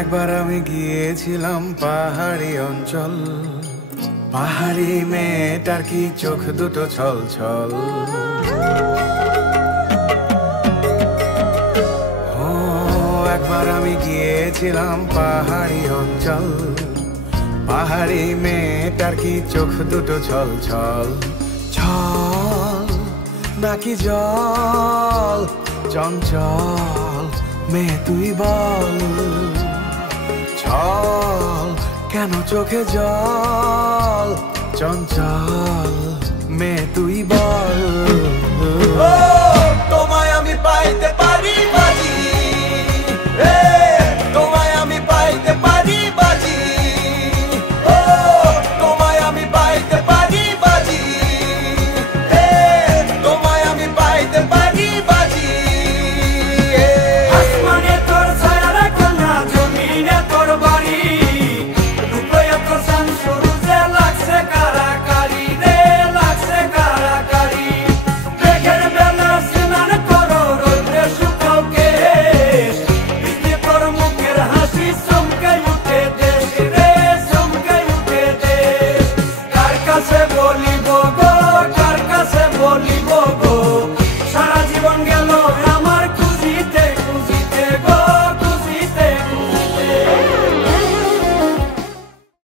একবার আমি গিয়েছিলাম পাহাড়ি অঞ্চল, পাহাড়ি মেয়েটার কি চোখ দুটো ছল ছল। একবার আমি গিয়েছিলাম পাহাড়ি অঞ্চল, পাহাড়ি মেয়েটার কি চোখ দুটো ছল ছল। ছল নাকি জল, চঞ্চল মেয়ে তুই বল। ছল কেন চোখে জল, চঞ্চল মেয়ে তুই বল। তোমায় আমি পাইতে পারি না,